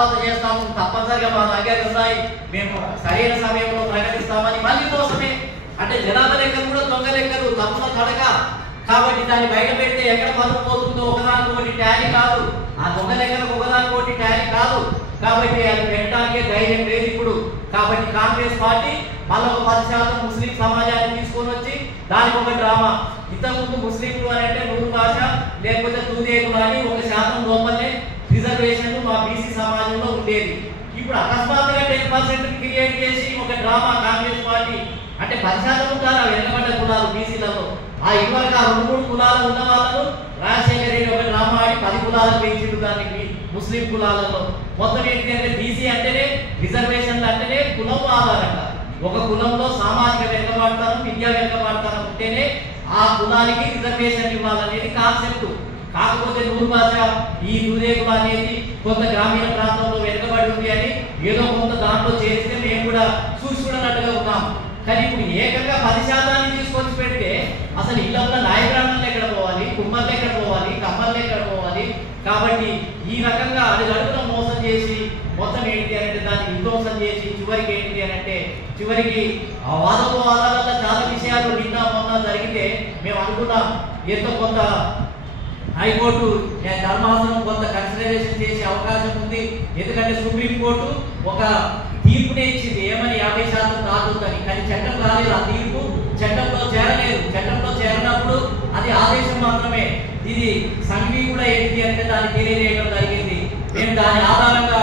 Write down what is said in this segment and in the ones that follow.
తర్వాత చేస్తాము, తప్పనిసరిగా మా దగ్గర ఉన్నాయి, మేము సరైన సమయంలో ప్రకటిస్తామని మళ్ళీ కోసమే. అంటే జనాభా లెక్కలు కూడా దొంగ లెక్కలు, తప్పుల తడక. కాబట్టి దాన్ని బయట పెడితే ఎక్కడ పనులు పోతుందో ఒకదానికొకటి టాలీ కాదు, ఆ దొంగ లెక్కలకు ఒకదానికొకటి టాలీ కాదు. కాబట్టి అది పెట్టడానికే ధైర్యం లేదు ఇప్పుడు. కాబట్టి కాంగ్రెస్ పార్టీ మళ్ళీ ఒక 10% ముస్లిం సమాజాన్ని తీసుకొని వచ్చి దానికి ఒక డ్రామా. ఇంతకుముందు ముస్లింలు అని అంటే నూరు భాష లేకపోతే తూదేకులు అని 1% లోపలనే రిజర్వేషన్లు మా బీసీ సమాజంలో ఉండేది. ఇప్పుడు అకస్మాత్తుగా 10% క్రియేట్ చేసి ఒక డ్రామా కాంగ్రెస్ పార్టీ. అంటే 10% ఉంటారు వెనుకబడ్డ కులాలు బీసీలలో. ఆ ఇదివరకు ఆ 2-3 కులాలు ఉన్న వాళ్ళను రాజశేఖర రెడ్డి ఒక డ్రామా ఆడి 10 కులాలకు పెంచిండు దానికి ముస్లిం కులాలలో. మొత్తం ఏంటి అంటే బీసీ అంటేనే రిజర్వేషన్లు అంటేనే కులం ఆధారంగా. ఒక కులంలో సామాజిక వెనుకబాటుతనం, విద్యా వెనుకబాటుతనం ఉంటేనే ఆ కులానికి రిజర్వేషన్ ఇవ్వాలనేది కాన్సెప్ట్. కాకపోతే నూరు భాష ఈ తూదేకులు అనేది కొంత గ్రామీణ ప్రాంతంలో వెనుకబడి ఉంది అని ఏదో కొంత దాంట్లో చేస్తే మేము కూడా చూసుకున్నట్టుగా ఉన్నాం. కానీ ఇప్పుడు ఏకంగా 10% తీసుకొచ్చి పెడితే అసలు ఇళ్ళ నాయకురాళ్ళు ఎక్కడ పోవాలి, కుమ్మర్లు ఎక్కడ పోవాలి, కమ్మర్లు ఎక్కడ పోవాలి. కాబట్టి ఈ రకంగా అడుగడుగున మోసం చేసి మొత్తం ఏంటి అంటే దాన్ని విధ్వంసం చేసి చివరికి ఏంటి అని అంటే చివరికి ఆ వాదోపవాదాలలో చాలా విషయాలు నిన్న మొన్న జరిగితే మేము అనుకున్నాం ఎంతో కొంత హైకోర్టు ధర్మాసనం కొంత కన్సిడరేషన్ చేసే అవకాశం ఉంది. ఎందుకంటే సుప్రీంకోర్టు ఒక తీర్పునే ఇచ్చింది ఏమని 50% దాటుతుందని. కానీ చట్టం రాలేదు, ఆ తీర్పు చట్టంలో చేరలేదు. చట్టంలో చేరినప్పుడు అది ఆదేశం మాత్రమే. ఇది సంఘి కూడా ఏంటి అంటే దాన్ని తెలియజేయడం జరిగింది. మేము దాని ఆధారంగా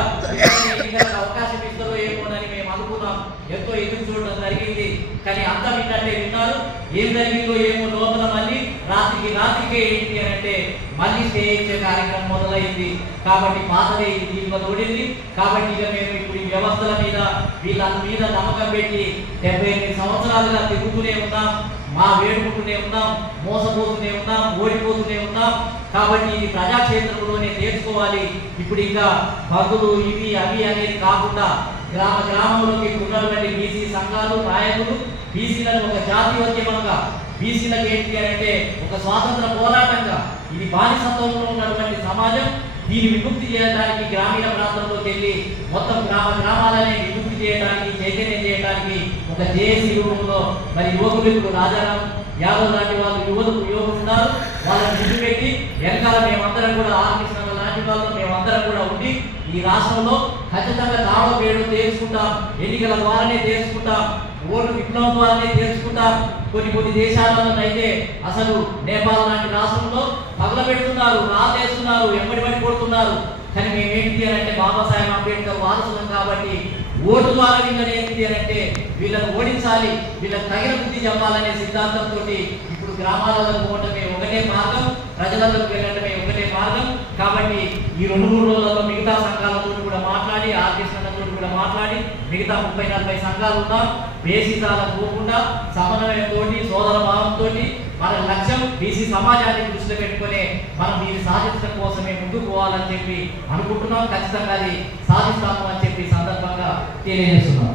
అవకాశం ఇస్తారో ఏమోనని మేము అనుకున్నాం, ఎంతో ఎదురు చూడడం జరిగింది. కానీ అంతా విన్నట్టే విన్నారు. ఏం జరిగిందో ఏమో లోపల మళ్ళీ రాత్రికే ఏంటి అని అంటే మళ్ళీ స్టే ఇచ్చే కార్యక్రమం మొదలైంది. కాబట్టి పాతదే దీనిలో తోడింది. కాబట్టి ఇక మేము ఇప్పుడు ఈ వ్యవస్థల మీద వీళ్ళ మీద నమ్మకం పెట్టి 78 సంవత్సరాలుగా తిరుగుతూనే ఉన్నాం, మా వేడుకుంటూనే ఉన్నాం, మోసపోతూనే ఉన్నాం, ఓడిపోతూనే ఉన్నాం. కాబట్టి ఇది ప్రజాక్షేత్రంలోనే నేర్చుకోవాలి. ఇప్పుడు ఇంకా భక్తులు ఇవి అవి అనేది కాకుండా గ్రామంలోకి ఉన్నటువంటి బీసీ సంఘాలు, నాయకులు బీసీలను ఒక జాతీయోద్యమంగా, బీసీలకు ఏంటి అంటే ఒక స్వాతంత్ర పోరాటంగా, ఇది బానిసత్వంలో ఉన్నటువంటి సమాజం, దీన్ని విముక్తి చేయడానికి గ్రామీణ ప్రాంతంలోకి వెళ్ళి మొత్తం గ్రామాలని విముక్తి చేయడానికి, చైతన్యం చేయడానికి ఒక జేఏసీ రూపంలో మరి యువకులు ఇప్పుడు రాజారాం యాదవ్ లాంటి వాళ్ళు యువకులు ఉన్నారు. వాళ్ళని ముందు పెట్టి వెనకాల మేమందరం కూడా ఆర్కృష్ణ లాంటి వాళ్ళు మేమందరం కూడా ఉండి ఈ రాష్ట్రంలో ఖచ్చితంగా తాళ పేరు తేల్చుకుంటాం, ఎన్నికల ద్వారానే తేల్చుకుంటాం, ఓటు విప్లవం ద్వారానే తేల్చుకుంటాం. కొన్ని దేశాలలో అయితే అసలు నేపాల్ లాంటి రాష్ట్రంలో పగలబెడుతున్నారు, రాజేస్తున్నారు, ఎమ్మడి కొడుతున్నారు. కానీ మేమేంటి అని అంటే బాబాసాహెబ్ అంబేద్కర్ వారసులం కాబట్టి ఓటు ద్వారా వీళ్ళని ఏంటి అని అంటే వీళ్ళని ఓడించాలి, వీళ్ళకి తగిన బుద్ధి చెప్పాలనే సిద్ధాంతంతో ఇప్పుడు గ్రామాలలో పోవటమే ఒకటే మార్గం, ప్రజలకు వెళ్ళటమే ఒకటే మార్గం. కాబట్టి ఈ 2-3 రోజులలో మిగతా సంఘాలతో కూడా మాట్లాడి, ఆర్కెస్ట్రాలతో కూడా మాట్లాడి, మిగతా 30-40 సంఘాలు ఉన్నా బేసిసాల పోకుండా సమన్వయంతో, సోదర భావంతో మన లక్ష్యం బీసీ సమాజాన్ని దృష్టిలో పెట్టుకుని మనం దీన్ని సాధించడం కోసమే ముందుకు పోవాలని చెప్పి అనుకుంటున్నాం. ఖచ్చితంగా అది సాధిస్తాము అని చెప్పి సందర్భంగా తెలియజేస్తున్నాం.